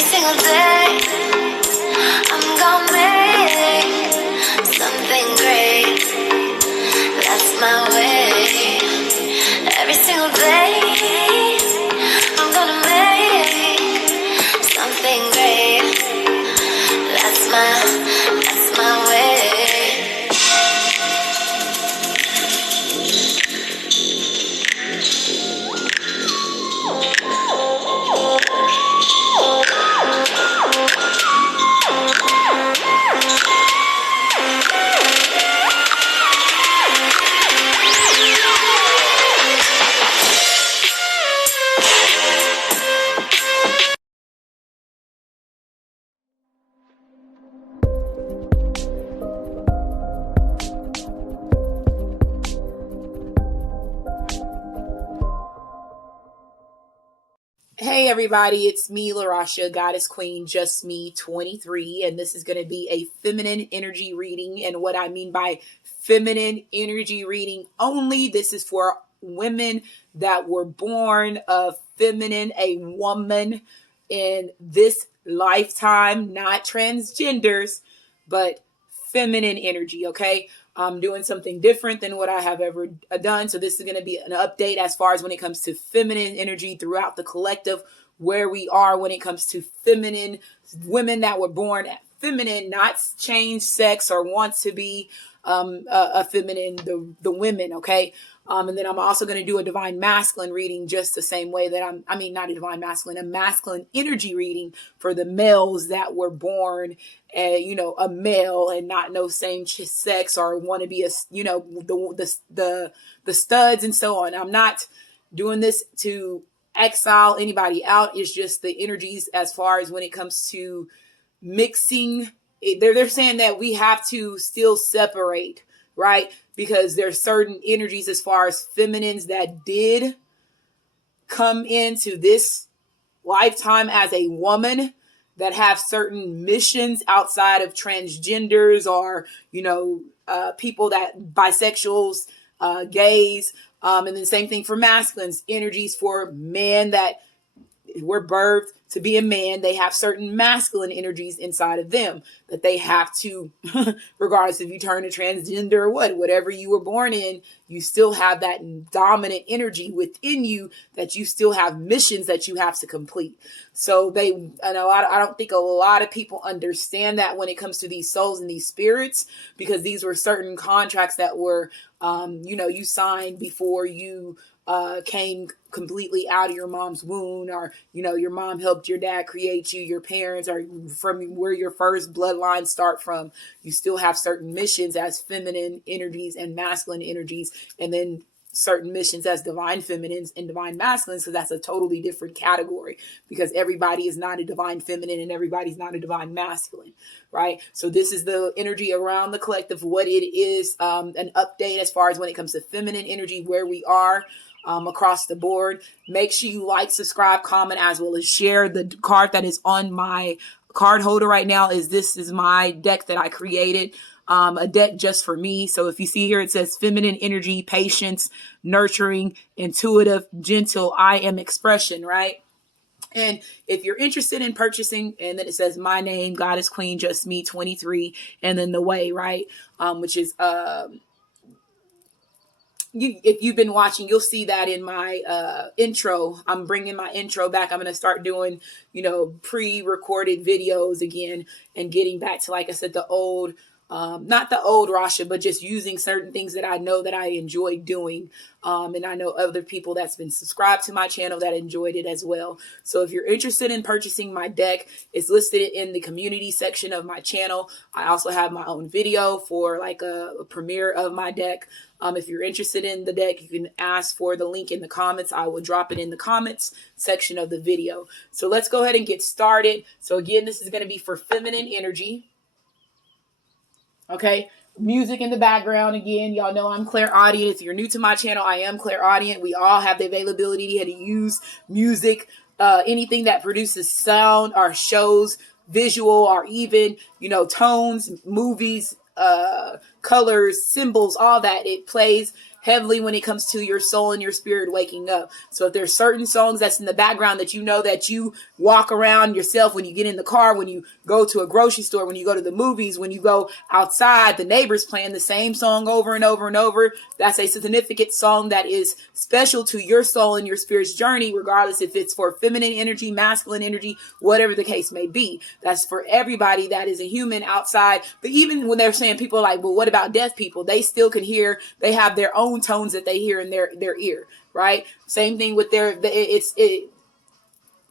Every single day, I'm gonna make something great. That's my way. Every single day, I'm gonna make something great. That's my way. Hey everybody, it's me, LaRasha, Goddess Queen, Just Me 23, and this is going to be a feminine energy reading. And what I mean by feminine energy reading only, this is for women that were born of feminine, a woman in this lifetime, not transgenders, but feminine energy, okay? I'm doing something different than what I have ever done. So this is going to be an update as far as when it comes to feminine energy throughout the collective, where we are when it comes to feminine women that were born feminine, not change sex or want to be a feminine, the women, okay? And then I'm also going to do a divine masculine reading just the same way that not a divine masculine, a masculine energy reading for the males that were born, a male and not no same sex or want to be the studs and so on. I'm not doing this to exile anybody out. It's just the energies as far as when it comes to mixing. They're saying that we have to still separate, right? Because there's certain energies as far as feminines that did come into this lifetime as a woman that have certain missions outside of transgenders or, people that bisexuals, gays, and then same thing for masculines, energies for men that were birthed to be a man. They have certain masculine energies inside of them that they have to, regardless if you turn a transgender or whatever you were born in, you still have that dominant energy within you that you still have missions that you have to complete. So I don't think a lot of people understand that when it comes to these souls and these spirits, because these were certain contracts that were, you signed before you came completely out of your mom's womb, or your mom helped your dad create you, your parents, or from where your first bloodline start from. You still have certain missions as feminine energies and masculine energies, and then certain missions as divine feminines and divine masculines. So that's a totally different category, because everybody is not a divine feminine and everybody's not a divine masculine, right? So this is the energy around the collective, what it is, an update as far as when it comes to feminine energy, where we are across the board. Make sure you like, subscribe, comment, as well as share. The card that is on my card holder right now this is my deck that I created, a deck just for me. So if you see here, it says feminine energy, patience, nurturing, intuitive, gentle, I am expression, right? And if you're interested in purchasing, and then it says my name, Goddess Queen, Just Me 23, and then the way, right? Which is if you've been watching, you'll see that in my intro. I'm bringing my intro back. I'm going to start doing, pre-recorded videos again, and getting back to, like I said, the old, not the old Rasha, but just using certain things that I know that I enjoy doing. And I know other people that's been subscribed to my channel that enjoyed it as well. So if you're interested in purchasing my deck, it's listed in the community section of my channel. I also have my own video for like a premiere of my deck. If you're interested in the deck, you can ask for the link in the comments. I will drop it in the comments section of the video. So let's go ahead and get started. So again, this is going to be for feminine energy. Okay, music in the background again. Y'all know I'm clairaudient. If you're new to my channel, I am clairaudient. We all have the availability to use music, anything that produces sound or shows visual, or even, tones, movies, colors, symbols, all that. It plays heavily when it comes to your soul and your spirit waking up. So if there's certain songs that's in the background that you know that you walk around yourself when you get in the car, when you go to a grocery store, when you go to the movies, when you go outside, the neighbors playing the same song over and over and over, that's a significant song that is special to your soul and your spirit's journey, regardless if it's for feminine energy, masculine energy, whatever the case may be. That's for everybody that is a human outside. But even when they're saying, people are like, well, what about deaf people? They still can hear, they have their own tones that they hear in their ear, right? Same thing with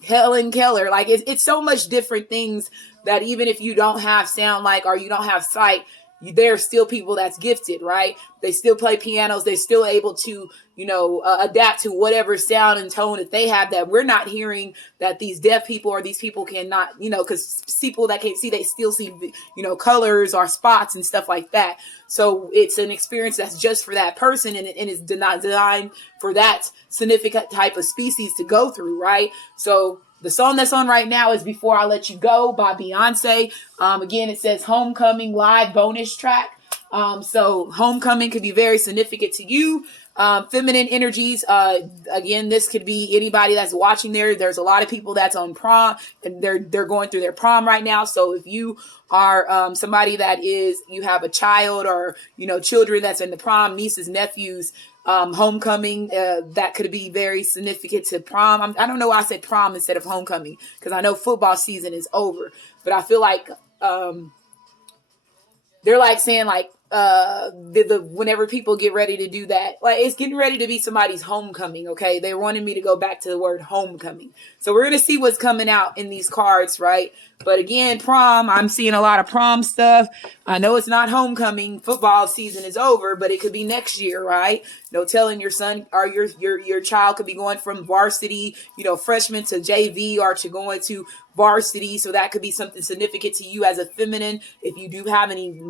Helen Keller. Like it's so much different things that even if you don't have sound like, or you don't have sight, there are still people that's gifted, right? They still play pianos. They're still able to, adapt to whatever sound and tone that they have that we're not hearing, that these deaf people or these people cannot, because people that can't see, they still see, colors or spots and stuff like that. So it's an experience that's just for that person, and it's not designed for that significant type of species to go through, right? So the song that's on right now is Before I Let You Go by Beyonce. Again, it says Homecoming Live bonus track. So Homecoming could be very significant to you. Feminine energies. Again, this could be anybody that's watching there. There's a lot of people that's on prom, and they're going through their prom right now. So if you are somebody that you have a child or, children that's in the prom, nieces, nephews, homecoming, that could be very significant to prom. I don't know why I said prom instead of homecoming, because I know football season is over, but I feel like they're like saying like whenever people get ready to do that, like it's getting ready to be somebody's homecoming. Okay, they wanted me to go back to the word homecoming, so we're gonna see what's coming out in these cards, right? But again, prom, I'm seeing a lot of prom stuff. I know it's not homecoming, football season is over, but it could be next year, right? No telling, your son or your child could be going from varsity, freshman to JV, or to going to varsity. So that could be something significant to you as a feminine. If you do have any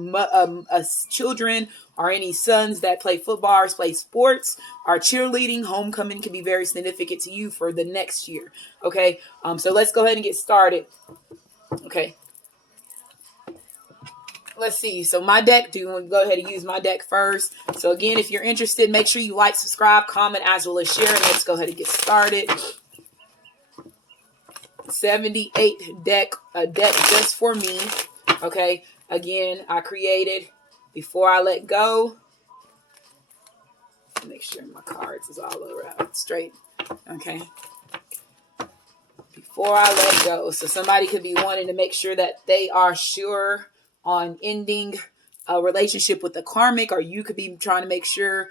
children or any sons that play football or play sports or cheerleading, homecoming can be very significant to you for the next year. Okay, so let's go ahead and get started. Okay, let's see. So my deck, do you want to go ahead and use my deck first? So again, if you're interested, make sure you like, subscribe, comment, as well as share. And let's go ahead and get started. 78 deck, a deck just for me. Okay, again, I created Before I Let Go. Make sure my cards is all around straight. Okay. Before I Let Go. So somebody could be wanting to make sure that they are sure on ending a relationship with the karmic, or you could be trying to make sure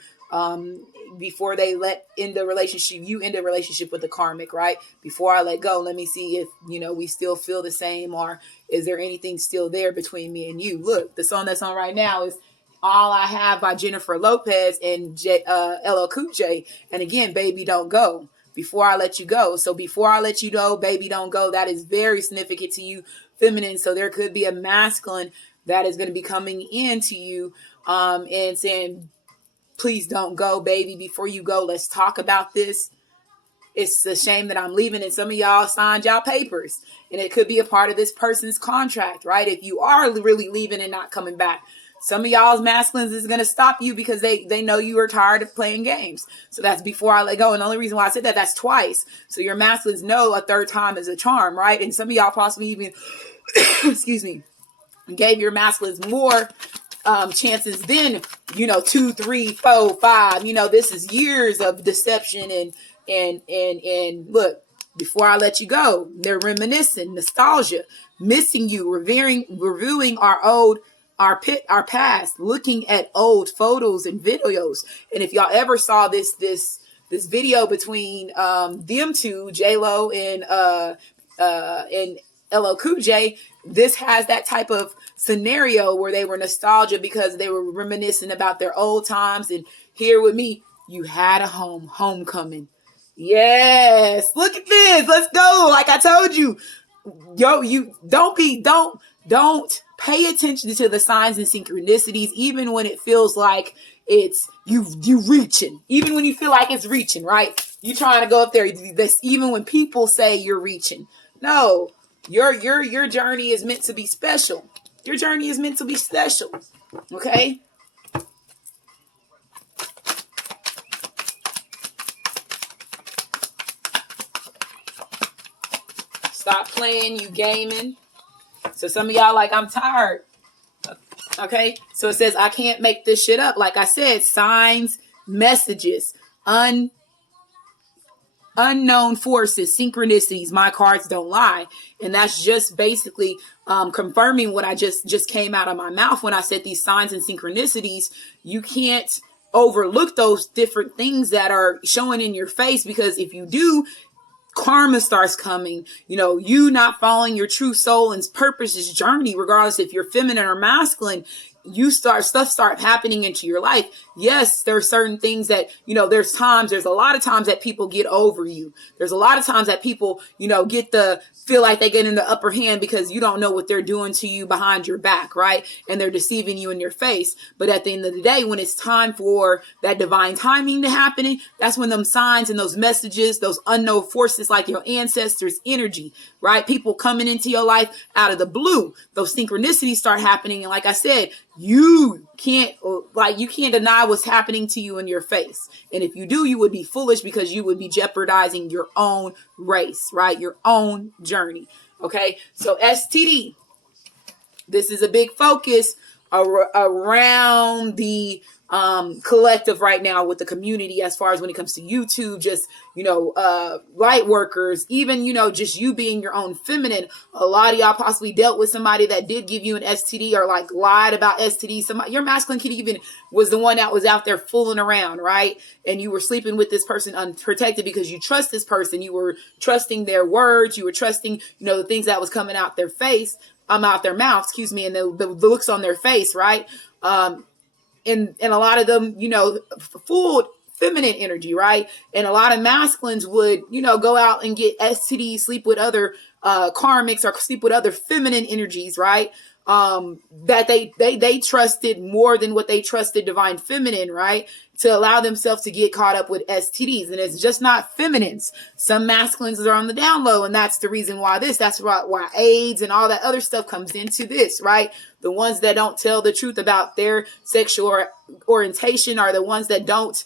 before they end the relationship, you end a relationship with the karmic, right? Before I let go, let me see if, we still feel the same, or is there anything still there between me and you? Look, the song that's on right now is All I Have by Jennifer Lopez and LL Cool J. And again, Baby Don't Go. Before I Let You Go. So before I let you go, baby, don't go. That is very significant to you, feminine. So there could be a masculine that is going to be coming into you and saying, please don't go, baby. Before you go, let's talk about this. It's a shame that I'm leaving, and some of y'all signed y'all papers, and it could be a part of this person's contract, right? If you are really leaving and not coming back, some of y'all's masculines is going to stop you because they know you are tired of playing games. So that's Before I Let Go. And the only reason why I said that's twice. So your masculines know a third time is a charm, right? And some of y'all possibly even, excuse me, gave your masculines more chances than, 2, 3, 4, 5. This is years of deception and look, before I let you go, they're reminiscing, nostalgia, missing you, reviewing our past, looking at old photos and videos. And if y'all ever saw this video between them two, J-Lo and LL Cool J, this has that type of scenario where they were nostalgia because they were reminiscing about their old times. And here with me, you had a homecoming. Yes, look at this. Let's go. Like I told you, you don't pay attention to the signs and synchronicities, even when it feels like it's you reaching, even when you feel like it's reaching, right? You trying to go up there. This, even when people say you're reaching, no, your journey is meant to be special. Your journey is meant to be special. Okay. Stop playing, you gaming. So some of y'all like, I'm tired. Okay, so it says, I can't make this shit up. Like I said, signs, messages, unknown forces, synchronicities. My cards don't lie. And that's just basically confirming what I just came out of my mouth when I said these signs and synchronicities. You can't overlook those different things that are showing in your face, because if you do, karma starts coming. You not following your true soul and purpose's journey, regardless if you're feminine or masculine. Stuff start happening into your life. Yes, there are certain things that, there's a lot of times that people get over you. There's a lot of times that people, feel like they get in the upper hand because you don't know what they're doing to you behind your back, right? And they're deceiving you in your face. But at the end of the day, when it's time for that divine timing to happen, that's when them signs and those messages, those unknown forces like your ancestors' energy, right? People coming into your life out of the blue, those synchronicities start happening. And like I said, you can't deny what's happening to you in your face. And if you do, you would be foolish, because you would be jeopardizing your own race, right? Your own journey. Okay. So STD, this is a big focus around the collective right now with the community, as far as when it comes to YouTube, just, light workers, even, just you being your own feminine. A lot of y'all possibly dealt with somebody that did give you an STD, or like lied about STD. Your masculine kid even was the one that was out there fooling around, right? And you were sleeping with this person unprotected because you trust this person. You were trusting their words. You were trusting, the things that was coming out their face, out their mouth, and the looks on their face, right? And a lot of them, fooled feminine energy, right? And a lot of masculines would, go out and get STDs, sleep with other karmics, or sleep with other feminine energies, right? That they trusted more than what they trusted divine feminine, right? To allow themselves to get caught up with STDs. And it's just not feminines. Some masculines are on the down low, and that's the reason why that's why AIDS and all that other stuff comes into this, right? The ones that don't tell the truth about their sexual orientation are the ones that don't,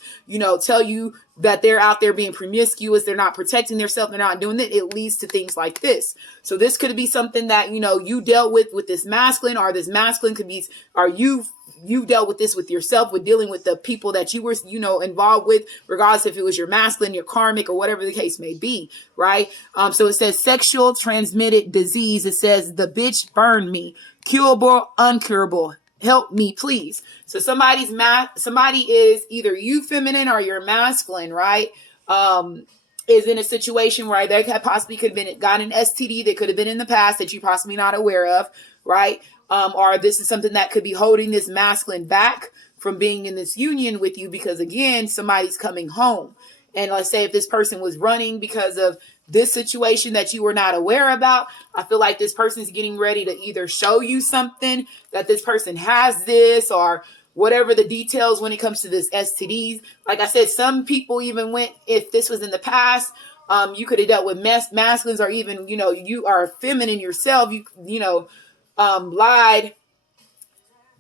tell you that they're out there being promiscuous. They're not protecting themselves. They're not doing it. It leads to things like this. So this could be something that, you dealt with this masculine, or this masculine could be, or you dealt with this with yourself, with dealing with the people that you were, involved with, regardless if it was your masculine, your karmic, or whatever the case may be, right? So it says sexual transmitted disease. It says the bitch burned me, curable, uncurable. Help me, please. So somebody is either you feminine or you're masculine, right? Is in a situation where they possibly could have gotten an STD that could have been in the past that you're possibly not aware of, right? Or this is something that could be holding this masculine back from being in this union with you, because again, somebody's coming home. And let's say if this person was running because of this situation that you were not aware about, I feel like this person's getting ready to either show you something that this person has this, or whatever the details when it comes to this STDs. Like I said, some people even went, if this was in the past, you could have dealt with masculines, or even, you are feminine yourself. You lied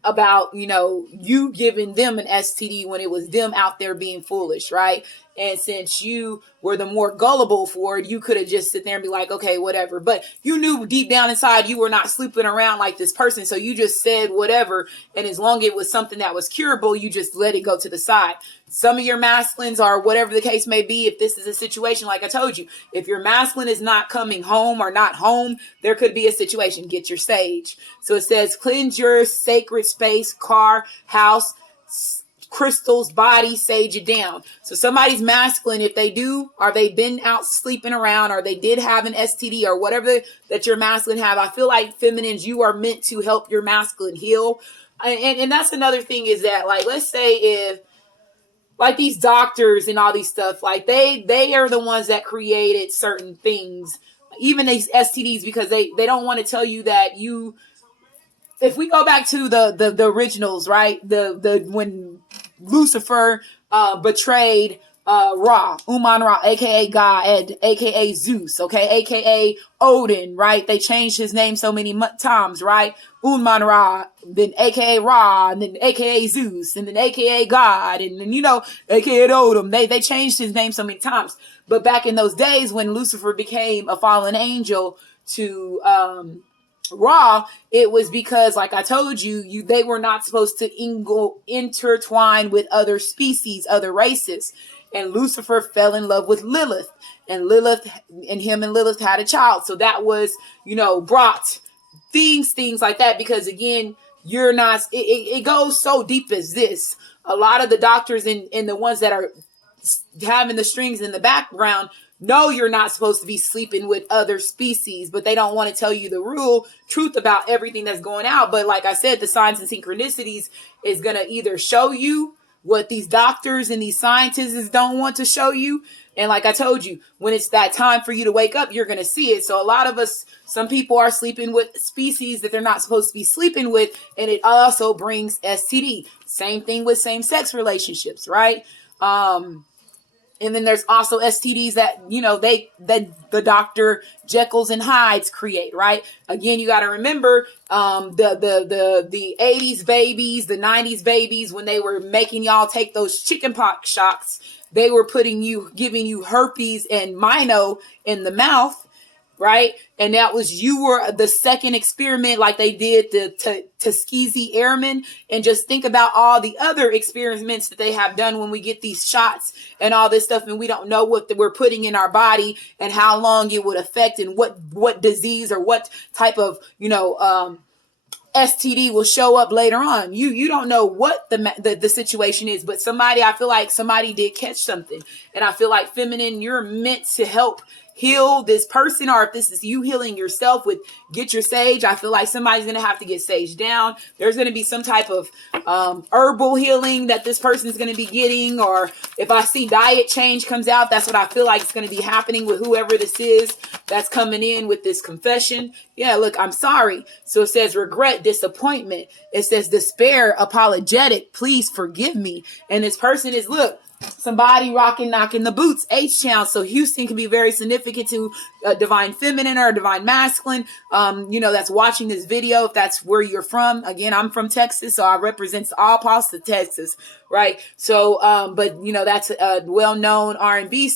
about, you giving them an STD when it was them out there being foolish, right? And since you were the more gullible for it, you could have just sit there and be like, okay, whatever. But you knew deep down inside you were not sleeping around like this person. So you just said whatever. And as long as it was something that was curable, you just let it go to the side. Some of your masculines are whatever the case may be. If this is a situation, like I told you, if your masculine is not coming home or not home, there could be a situation. Get your sage. So it says, cleanse your sacred space, car, house, crystals, body, sage it down. So somebody's masculine, if they do, or they've been out sleeping around, or they did have an STD, or whatever that your masculine have, I feel like feminines, you are meant to help your masculine heal. And that's another thing, is that, like, let's say if, like, these doctors and all these stuff, like they are the ones that created certain things, even these STDs, because they don't want to tell you that you, if we go back to the originals, right? The when Lucifer betrayed Ra, Uman Ra, aka God, aka Zeus, okay, aka Odin, right? They changed his name so many times, right? Uman Ra, then aka Ra, and then aka Zeus, and then aka God, and then, aka Odin. They changed his name so many times. But back in those days when Lucifer became a fallen angel to Ra, it was because, like I told you, they were not supposed to intertwine with other species, other races. And Lucifer fell in love with Lilith, and him and Lilith had a child. So that was, brought things like that, because again, you're not, it goes so deep as this. A lot of the doctors and the ones that are having the strings in the background know you're not supposed to be sleeping with other species, but they don't want to tell you the truth about everything that's going out. But like I said, the signs and synchronicities is going to either show you what these doctors and these scientists don't want to show you. And like I told you, when it's that time for you to wake up, you're going to see it. So a lot of us, some people are sleeping with species that they're not supposed to be sleeping with. And it also brings STD. Same thing with same-sex relationships, right? And then there's also STDs that, the Dr. Jekylls and Hydes create, right? Again, you got to remember the 80s babies, the 90s babies, when they were making y'all take those chickenpox shots, they were giving you herpes and mono in the mouth, right? And that was, you were the second experiment, like they did the Tuskegee Airmen. And just think about all the other experiments that they have done when we get these shots and all this stuff, and we don't know what we're putting in our body and how long it would affect and what disease or what type of STD will show up later on. You don't know what the situation is, but I feel like somebody did catch something. And I feel like, feminine, you're meant to help heal this person, or if this is you healing yourself with get your sage. I feel like somebody's going to have to get sage down. There's going to be some type of herbal healing that this person is going to be getting, or if I see diet change comes out, that's what I feel like is going to be happening with whoever this is that's coming in with this confession. Yeah, look, I'm sorry. So it says regret, disappointment. It says despair, apologetic, please forgive me. And this person is, look, somebody knocking the boots, H-Town. So Houston can be very significant to divine feminine or divine masculine, that's watching this video, if that's where you're from. Again, I'm from Texas, so I represent all parts of Texas, right? So, but that's a well-known R&B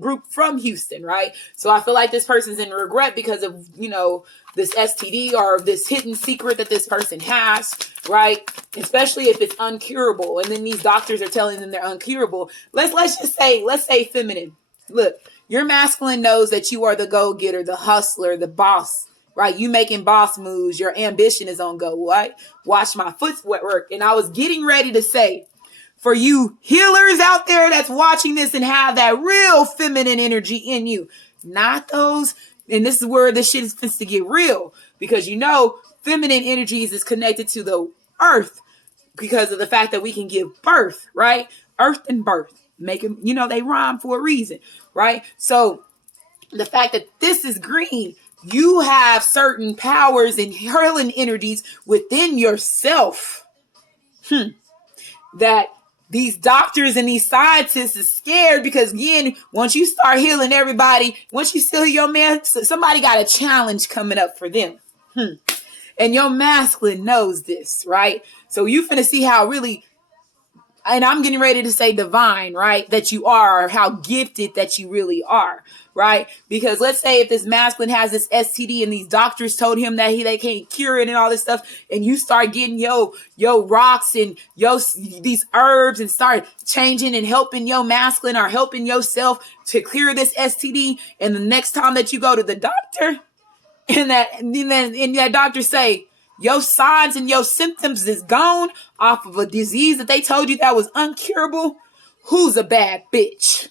group from Houston, right? So I feel like this person's in regret because of, this STD or this hidden secret that this person has, right? Especially if it's uncurable. And then these doctors are telling them they're uncurable. Let's say feminine. Look, your masculine knows that you are the go-getter, the hustler, the boss, right? You making boss moves. Your ambition is on go, right? Watch my footwork. And I was getting ready to say, for you healers out there that's watching this and have that real feminine energy in you, not those. And this is where the shit is supposed to get real, because feminine energies is connected to the earth because of the fact that we can give birth, right? Earth and birth, make them, they rhyme for a reason, right? So the fact that this is green, you have certain powers and healing energies within yourself that these doctors and these scientists is scared, because again, once you start healing everybody, once you still heal your man, somebody got a challenge coming up for them. And your masculine knows this, right? So you finna see how really, and I'm getting ready to say divine, right? That you are, or how gifted that you really are, right? Because let's say if this masculine has this STD and these doctors told him that they can't cure it and all this stuff, and you start getting yo rocks and these herbs and start changing and helping your masculine or helping yourself to clear this STD, and the next time that you go to the doctor and that doctor say, your signs and your symptoms is gone off of a disease that they told you that was uncurable, who's a bad bitch?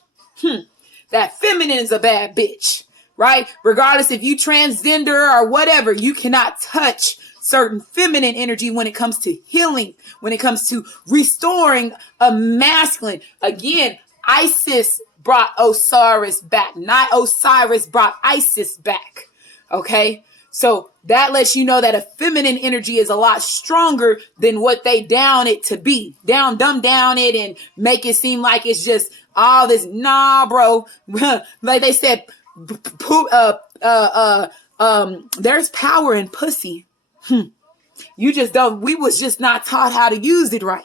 That feminine is a bad bitch, right? Regardless if you transgender or whatever, you cannot touch certain feminine energy when it comes to healing, when it comes to restoring a masculine. Again, Isis brought Osiris back, not Osiris brought Isis back. Okay, So that lets you know that a feminine energy is a lot stronger than what they down it to be. Dumb down it and make it seem like it's just all this. Nah, bro. Like they said, there's power in pussy. You just don't. We was just not taught how to use it right.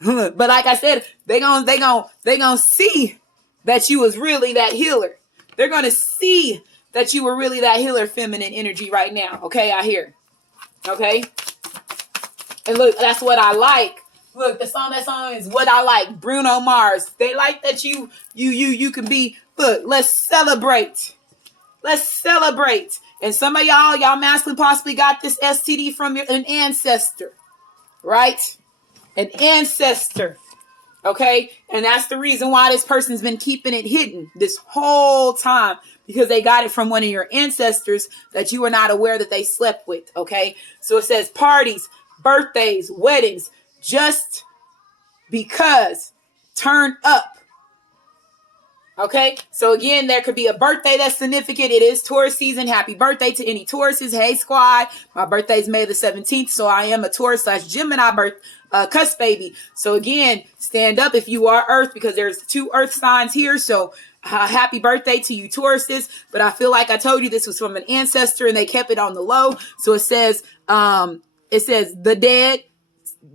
But like I said, they gonna see that you was really that healer. They're gonna see that you were really that healer, feminine energy right now. Okay, I hear. Okay, and look, that's what I like. Look, that song is What I Like. Bruno Mars. They like that you can be. Look, let's celebrate. Let's celebrate. And some of y'all masculine possibly got this STD from an ancestor, right? An ancestor. Okay, and that's the reason why this person's been keeping it hidden this whole time, because they got it from one of your ancestors that you were not aware that they slept with. Okay, so it says parties, birthdays, weddings, just because, turn up. Okay, so again, there could be a birthday that's significant. It is Taurus season. Happy birthday to any Tauruses. Hey, squad. My birthday is May the 17th, so I am a Taurus/Gemini cusp baby. So again, stand up if you are Earth, because there's 2 Earth signs here. So happy birthday to you Tauruses. But I feel like I told you this was from an ancestor and they kept it on the low. So it says the dead,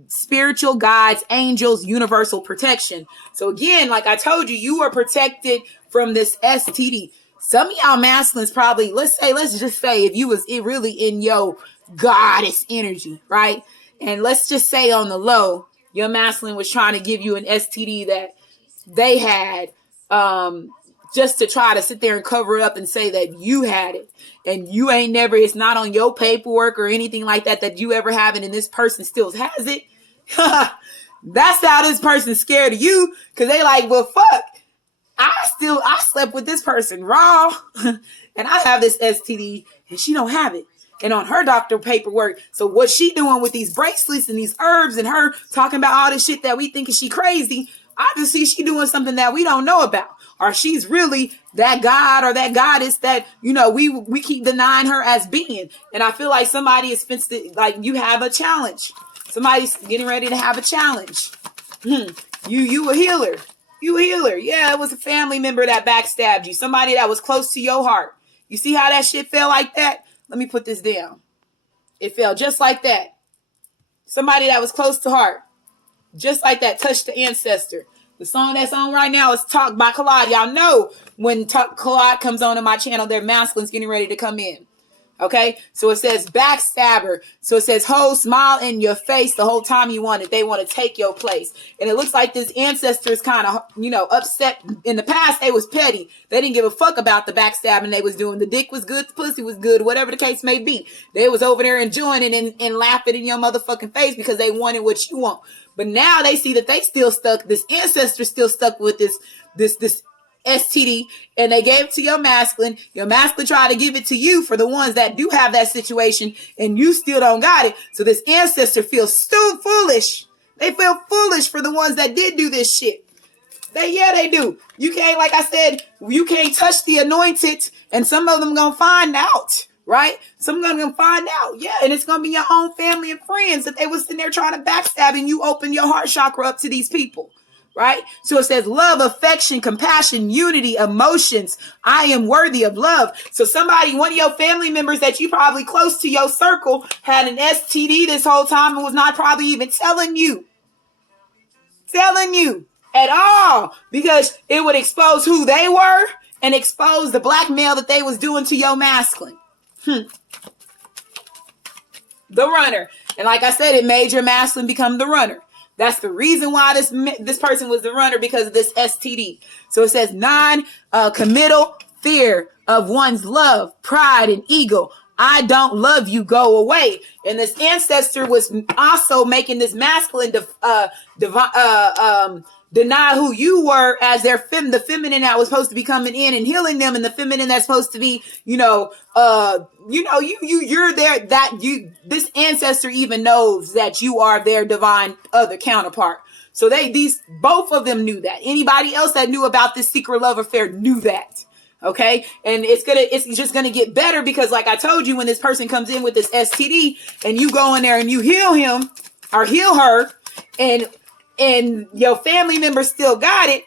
spiritual guides, angels, universal protection. So again, like I told you, you are protected from this STD. Some of y'all masculines probably, let's just say if you was really in your goddess energy, right? And let's just say on the low, your masculine was trying to give you an STD that they had, just to try to sit there and cover it up and say that you had it. And you ain't never, it's not on your paperwork or anything like that you ever have it, and this person still has it. That's how this person's scared of you, because they like, well, fuck, I slept with this person raw and I have this STD and she don't have it. And on her doctor paperwork. So what's she doing with these bracelets and these herbs and her talking about all this shit that we think is she crazy? Obviously she doing something that we don't know about. Or she's really that god or that goddess that, we keep denying her as being. And I feel like somebody is like you have a challenge. Somebody's getting ready to have a challenge. You a healer. You a healer. Yeah, it was a family member that backstabbed you. Somebody that was close to your heart. You see how that shit fell like that? Let me put this down. It fell just like that. Somebody that was close to heart. Just like that, touched the ancestor. The song that's on right now is Talk by Collide. Y'all know when Collide comes on my channel, their masculine's getting ready to come in. Okay, so it says backstabber. So it says whole smile in your face the whole time you want it. They want to take your place. And it looks like this ancestor is kind of, upset. In the past, they was petty. They didn't give a fuck about the backstabbing they was doing. The dick was good, the pussy was good, whatever the case may be. They was over there enjoying it and laughing in your motherfucking face because they wanted what you want. But now they see that they still stuck. This ancestor still stuck with this STD, and they gave it to your masculine. Your masculine tried to give it to you for the ones that do have that situation, and you still don't got it. So this ancestor feels still foolish. They feel foolish for the ones that did do this shit. They do. You can't, like I said, you can't touch the anointed, and some of them gonna find out, right? Some of them gonna find out, yeah, and it's gonna be your own family and friends that they was sitting there trying to backstab, and you open your heart chakra up to these people. Right? So it says love, affection, compassion, unity, emotions. I am worthy of love. So somebody, one of your family members that you probably close to your circle had an STD this whole time and was not probably even telling you at all, because it would expose who they were and expose the blackmail that they was doing to your masculine. The runner. And like I said, it made your masculine become the runner. That's the reason why this person was the runner, because of this STD. So it says non-committal fear of one's love, pride, and ego. I don't love you, go away. And this ancestor was also making this masculine deny who you were as the feminine that was supposed to be coming in and healing them, and the feminine that's supposed to be, you're there, this ancestor even knows that you are their divine other counterpart. So both of them knew that. Anybody else that knew about this secret love affair knew that. Okay. And it's just gonna get better because, like I told you, when this person comes in with this STD and you go in there and you heal him or heal her, and your family member still got it,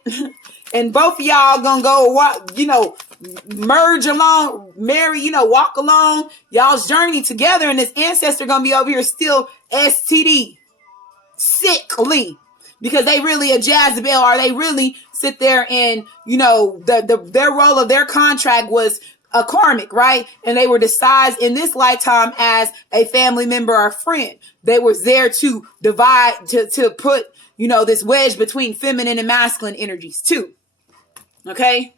and both of y'all gonna go walk, merge along, marry, walk along y'all's journey together, and this ancestor gonna be over here still STD sickly. Because they really a Jezebel, or they really sit there and, their role of their contract was a karmic, right? And they were disguised in this lifetime as a family member or friend. They were there to divide, to put, this wedge between feminine and masculine energies too. Okay?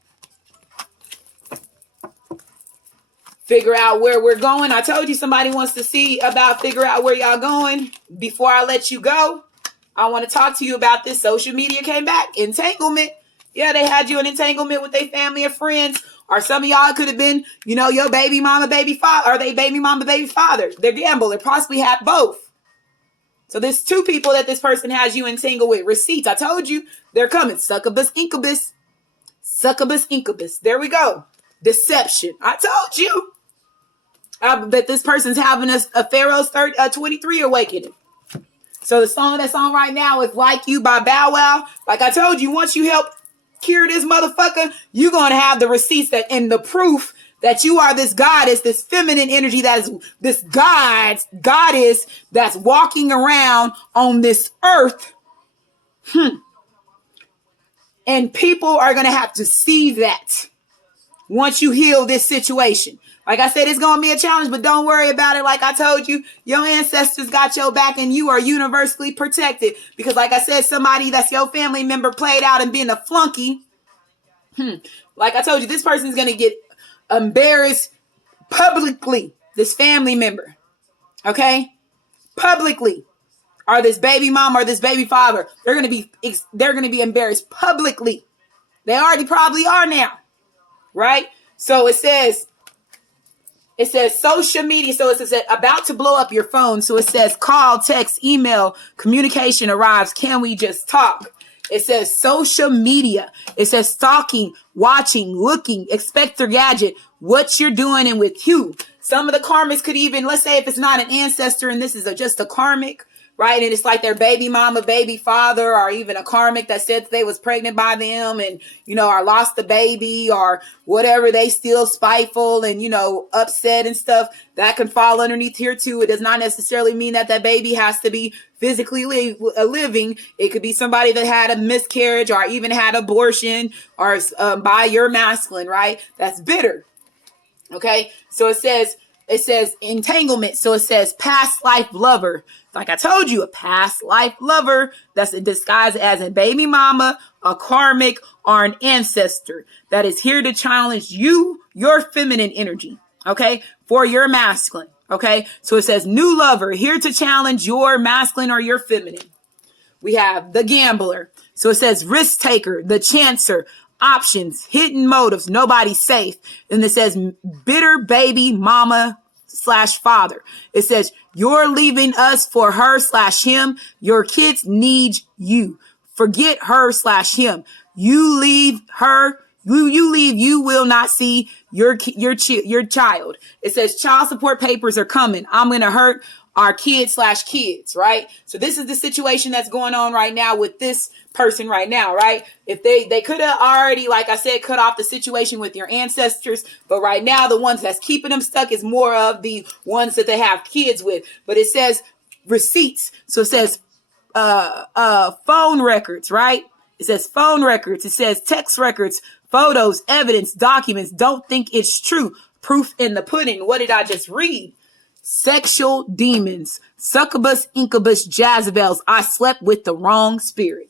Figure out where we're going. I told you somebody wants to see about figure out where y'all going. Before I let you go, I want to talk to you about this. Social media came back. Entanglement. Yeah, they had you in entanglement with their family or friends. Or some of y'all could have been, your baby mama, baby father. Or they baby mama, baby father. They're gambler. Possibly have both. So there's two people that this person has you entangled with. Receipts. I told you they're coming. Succubus, incubus. Succubus, incubus. There we go. Deception. I told you that this person's having a Pharaoh's 23 awakening. So the song that's on right now is Like You by Bow Wow. Like I told you, once you help cure this motherfucker, you're going to have the receipts and the proof that you are this goddess, this feminine energy that is this goddess that's walking around on this earth. And people are going to have to see that once you heal this situation. Like I said, it's going to be a challenge, but don't worry about it. Like I told you, your ancestors got your back and you are universally protected. Because like I said, somebody that's your family member played out and being a flunky. Like I told you, this person is going to get embarrassed publicly. This family member. Okay? Publicly. Or this baby mom or this baby father. They're going to be embarrassed publicly. They already probably are now. Right? So it says social media. So it says about to blow up your phone. So it says call, text, email, communication arrives. Can we just talk? It says social media. It says stalking, watching, looking, expect your gadget, what you're doing and with who. Some of the karmics could even, let's say if it's not an ancestor and this is just a karmic, right? And it's like their baby mama, baby father, or even a karmic that said that they was pregnant by them and, or lost the baby or whatever. They still spiteful and, upset and stuff. That can fall underneath here too. It does not necessarily mean that that baby has to be physically living. It could be somebody that had a miscarriage or even had abortion or by your masculine, right? That's bitter. Okay. So it says entanglement. So it says past life lover. Like I told you, a past life lover that's disguised as a baby mama, a karmic, or an ancestor that is here to challenge you, your feminine energy, okay, for your masculine, okay? So it says new lover, here to challenge your masculine or your feminine. We have the gambler. So it says risk taker, the chancer, options, hidden motives, nobody's safe. And it says bitter baby mama / father. It says you're leaving us for her / him. Your kids need you. Forget her / him. You leave her. You leave. You will not see your child. It says child support papers are coming. I'm gonna hurt our kids / kids. Right. So this is the situation that's going on right now with this person right now, right? If they could have already, like I said, cut off the situation with your ancestors, but right now the ones that's keeping them stuck is more of the ones that they have kids with. But it says receipts. So it says phone records, right? It says phone records. It says text records, photos, evidence, documents. Don't think it's true. Proof in the pudding. What did I just read? Sexual demons, succubus, incubus, Jezebels. I slept with the wrong spirit.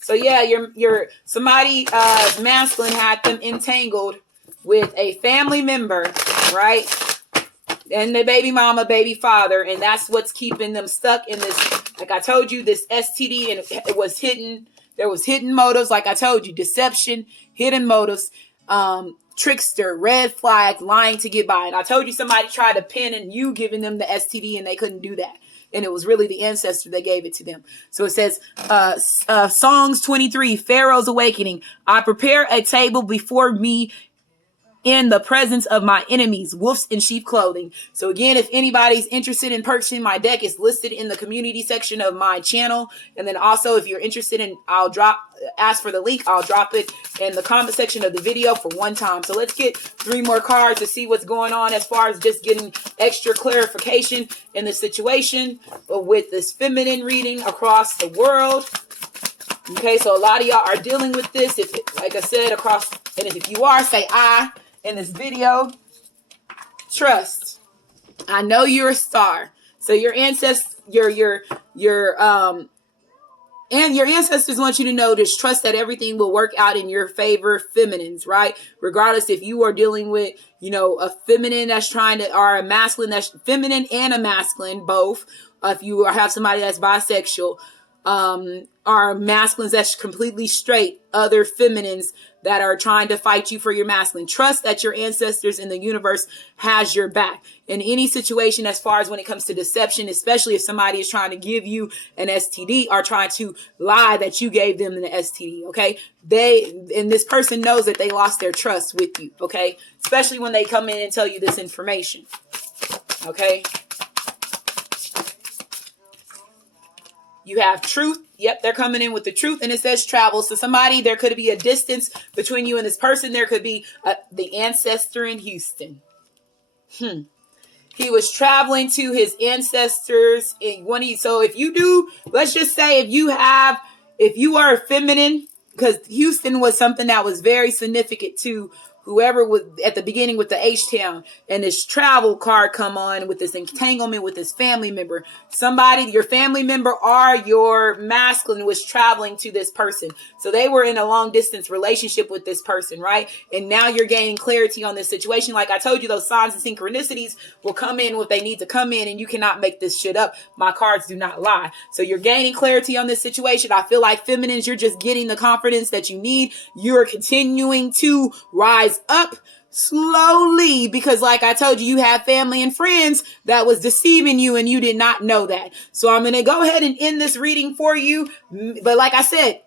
So yeah, your somebody masculine had them entangled with a family member, right? And the baby mama, baby father, and that's what's keeping them stuck in this. Like I told you, this STD, and it was hidden. There was hidden motives, like I told you, deception, hidden motives, trickster, red flag, lying to get by. And I told you somebody tried to pin and you giving them the STD, and they couldn't do that. and it was really the ancestor that gave it to them. So it says, Songs 23, Pharaoh's Awakening. I prepare a table before me in the presence of my enemies, wolves in sheep clothing. So again, if anybody's interested in purchasing my deck, it's listed in the community section of my channel. And then also, if you're interested in, ask for the link. I'll drop it in the comment section of the video for one time. So let's get 3 more cards to see what's going on as far as just getting extra clarification in the situation with this feminine reading across the world. Okay, so a lot of y'all are dealing with this. If, like I said, across, and if you are, say I in this video. Trust. I know you're a star. So your ancestors, and your ancestors want you to know this. Trust that everything will work out in your favor, feminines, right? Regardless if you are dealing with, a feminine that's or a masculine that's feminine and a masculine, both. If you have somebody that's bisexual, are masculines that's completely straight, other feminines that are trying to fight you for your masculine. Trust that your ancestors in the universe has your back in any situation as far as when it comes to deception, especially if somebody is trying to give you an STD or trying to lie that you gave them an STD, okay? And this person knows that they lost their trust with you, okay? Especially when they come in and tell you this information, okay? You have truth. Yep, they're coming in with the truth. And it says travel. So there could be a distance between you and this person. There could be the ancestor in Houston. He was traveling to his ancestors. So if you do, let's just say if you are feminine, because Houston was something that was very significant to whoever was at the beginning with the H-Town, and this travel card come on with this entanglement with this family member. Your family member or your masculine was traveling to this person. So they were in a long distance relationship with this person, right? And now you're gaining clarity on this situation. Like I told you, those signs and synchronicities will come in what they need to come in, and you cannot make this shit up. My cards do not lie. So you're gaining clarity on this situation. I feel like feminines, you're just getting the confidence that you need. You're continuing to rise up slowly, because like I told you, you have family and friends that was deceiving you and you did not know that. So I'm going to go ahead and end this reading for you. But like I said,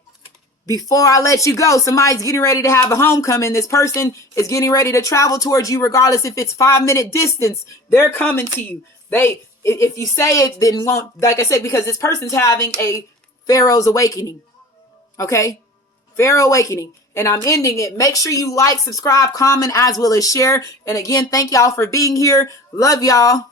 before I let you go, somebody's getting ready to have a homecoming. This person is getting ready to travel towards you, regardless if it's 5-minute distance. They're coming to you. If you say it, then won't, like I said, because this person's having a Pharaoh's awakening. Okay? Pharaoh awakening. And I'm ending it. Make sure you like, subscribe, comment, as well as share. And again, thank y'all for being here. Love y'all.